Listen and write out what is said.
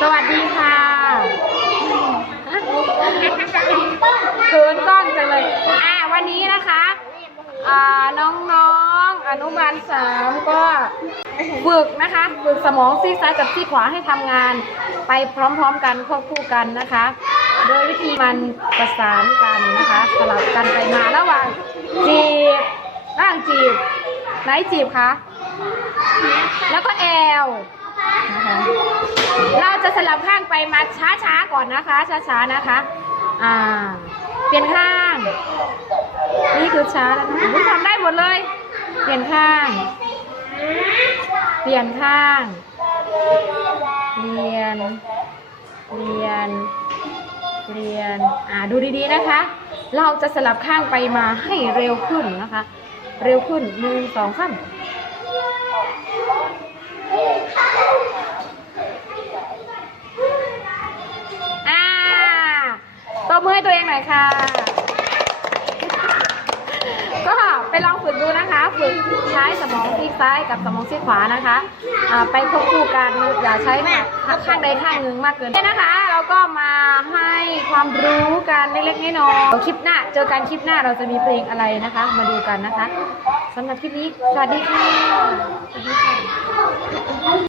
สวัสดีค่ะเขินกล้องจังเลย อ่าวันนี้นะคะอ่าน้องๆอนุบาลสามก็ฝึกนะคะฝึกสมองซีกซ้ายกับซีกขวาให้ทำงาน ไปพร้อมๆกันควบคู่กันนะคะ โดยวิธีมันประสานกันนะคะ สลับกันไปมาระหว่างจีบระหว่างจีบไหนจีบคะแล้วก็แอลนะคะ เราจะ สลับข้างไปมาช้าๆก่อนนะคะ ช้าๆนะคะ อ่า เปลี่ยนข้าง นี่คือช้าแล้วนะทำได้หมดเลย เปลี่ยนข้าง เปลี่ยนข้างเรียน เรียน เรียน อ่า ดูดีๆนะคะ เราจะสลับข้างไปมาให้เร็วขึ้นนะคะ เร็วขึ้นหนึ่งสองสาม บมือให้ตัวเองหน่อยค่ะ ก็ไปลองฝึกดูนะคะ ฝึกใช้สมองซีกซ้ายกับสมองซีกขวานะคะไปควบคู่กันอย่าใช้ข้างใดข้างหนึ่งมากเกินไปนะคะ เราก็มาให้ความรู้กันเล็กๆน้อยๆคลิปหน้า เจอกันคลิปหน้าเราจะมีเพลงอะไรนะคะ มาดูกันนะคะสำหรับคลิปนี้สวัสดีค่ะสวัสดีค่ะ